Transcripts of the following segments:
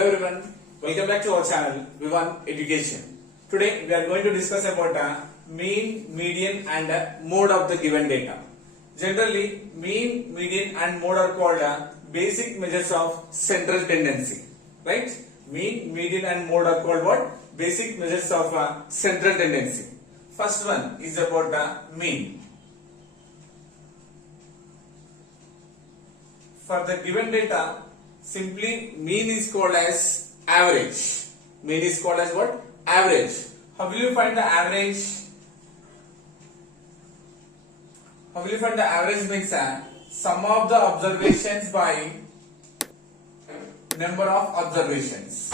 Hello everyone, welcome back to our channel V1 Education. Today we are going to discuss about mean, median and mode of the given data. Generally, mean, median and mode are called basic measures of central tendency. Right? Mean, median and mode are called what? Basic measures of central tendency. First one is about mean. For the given data, simply mean is called as average. Mean is called as what? Average. How will you find the average? How will you find the average means sum of the observations by number of observations.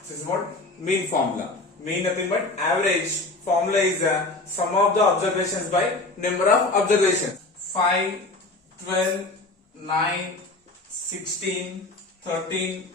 This is what mean formula. Mean nothing but average. Formula is sum of the observations by number of observations. 5, 12, 9, 16, 13,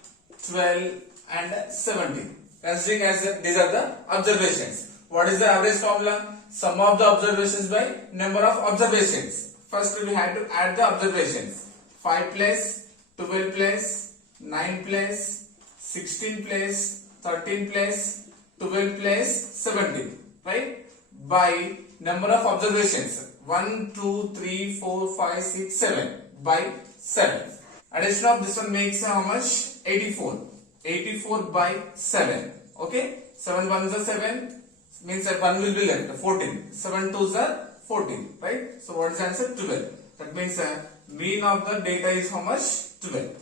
12 and 17. Considering as these are the observations. What is the average formula? Sum of the observations by number of observations. First we have to add the observations. 5 plus, 12 plus, 9 plus, 16 plus, 13 plus, 12 plus, 17. Right? By number of observations. 1, 2, 3, 4, 5, 6, 7 by 7. Addition of this one makes how much? 84. 84 by 7. Okay? 7 ones are 7. Means that 1 will be left. 14. 7 twos are 14. Right? So what is the answer? 12. That means mean of the data is how much? 12.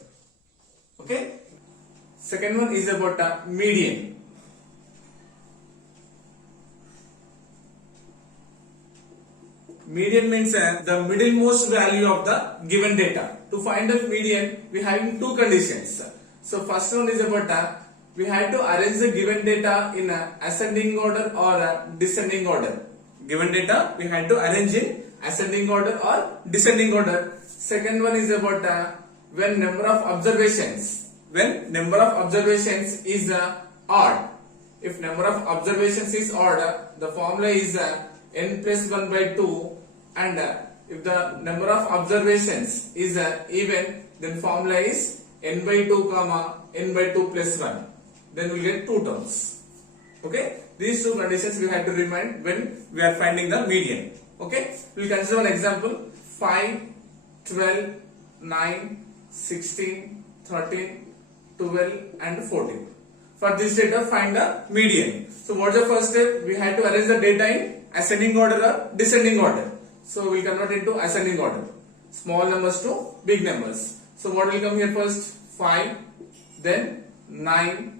Okay? Second one is about median. Median means the middlemost value of the given data. To find the median, we have two conditions. So first one is about we have to arrange the given data in ascending order or descending order. Given data, we have to arrange in ascending order or descending order. Second one is about when number of observations. When number of observations is odd. If number of observations is odd, the formula is n plus 1 by 2, and if the number of observations is even, then formula is n by 2 comma n by 2 plus 1. Then we get two terms. Okay, these two conditions we have to remind when we are finding the median. Okay, we will consider one example. 5, 12, 9, 16, 13, 12 and 14. For this data, find the median. So what is the first step? We have to arrange the data in ascending order or descending order. So we will convert into ascending order. Small numbers to big numbers. So what will come here first? 5, then 9,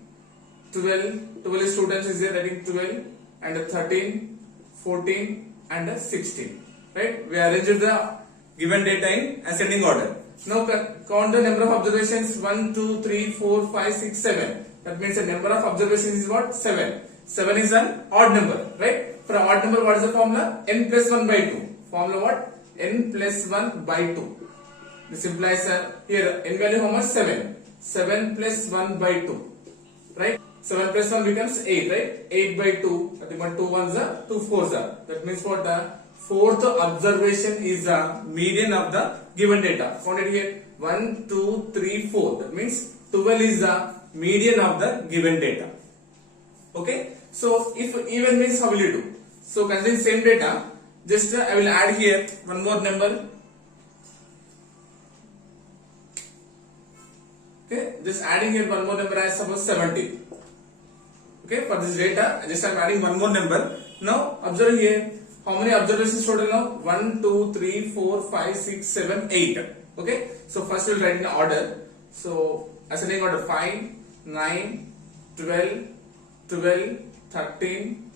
12. 12 students is there, writing 12 and 13, 14 and 16. Right? We arranged the given data in ascending order. Now count the number of observations. 1, 2, 3, 4, 5, 6, 7. That means the number of observations is what? 7. 7 is an odd number. Right? For an odd number, what is the formula? N plus 1 by 2. Formula what? N plus 1 by 2. This implies here n value how much? 7. 7 plus 1 by 2. Right? 7 plus 1 becomes 8. Right? 8 by 2. I think 2 ones are 2 fours are. That means what? The fourth observation is the median of the given data. Found it here. 1, 2, 3, 4. That means 12 is the median of the given data. Okay? So if even means how will you do? So considering same data, just I will add here one more number. Okay, just adding here one more number as suppose 70. Okay, for this data, just I am adding one more number. Now observe here, how many observations total now? 1, 2, 3, 4, 5, 6, 7, 8. Okay, so first we will write in order. So ascending order 5, 9, 12, 12, 13,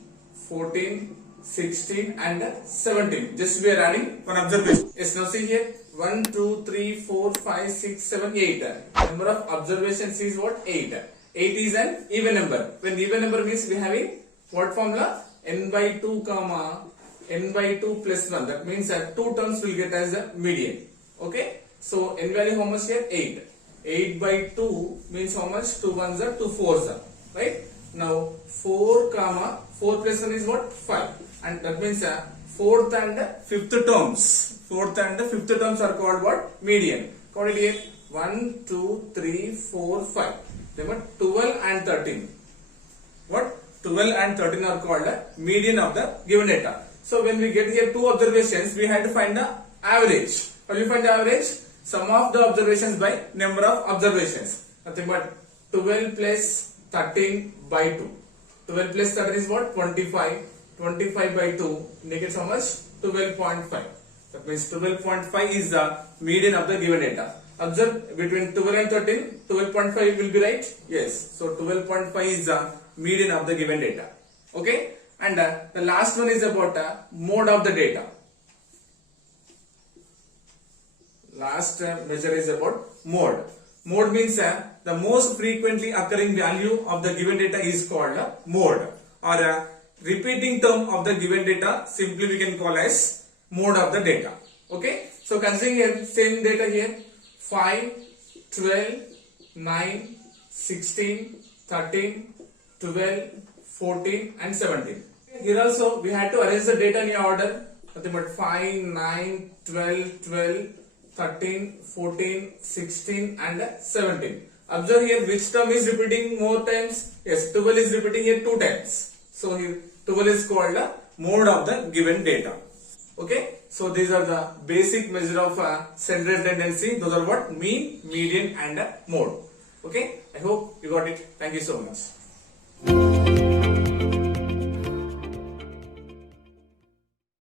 14, 16 and 17. Just we are adding one observation. Yes, now see here. 1, 2, 3, 4, 5, 6, 7, 8. Number of observations is what? 8. 8 is an even number. When even number means we have a what formula? N by 2 comma n by 2 plus 1. That means that two terms will get as a median. Okay. So n value how much here? 8. 8 by 2 means how much? 2 ones are 2 fours are. Right. Now 4 comma 4 plus 1 is what? 5. And that means fourth and fifth terms are called what? Median. Count it here. 1, 2, 3, 4, 5. Remember 12 and 13. What? 12 and 13 are called the median of the given data. So when we get here two observations, we have to find the average. How do you find the average? Sum of the observations by number of observations. Nothing but 12 plus 13 by 2. 12 plus 13 is what? 25. 25 by 2 indicates how much? 12.5. That means 12.5 is the median of the given data. Observe between 12 and 13, 12.5 will be right? Yes. So 12.5 is the median of the given data. Okay? And the last one is about mode of the data. Last measure is about mode. Mode means the most frequently occurring value of the given data is called mode, or a repeating term of the given data. Simply we can call as mode of the data. Okay? So considering here same data here 5, 12, 9, 16, 13, 12, 14 and 17. Here also we had to arrange the data in order. Nothing but 5, 9, 12, 12, 13, 14, 16 and 17. Observe here which term is repeating more times. Yes, 12 is repeating here 2 times. So here 12 is called the mode of the given data. Okay. So these are the basic measure of central tendency. Those are what? Mean, median and mode. Okay. I hope you got it. Thank you so much.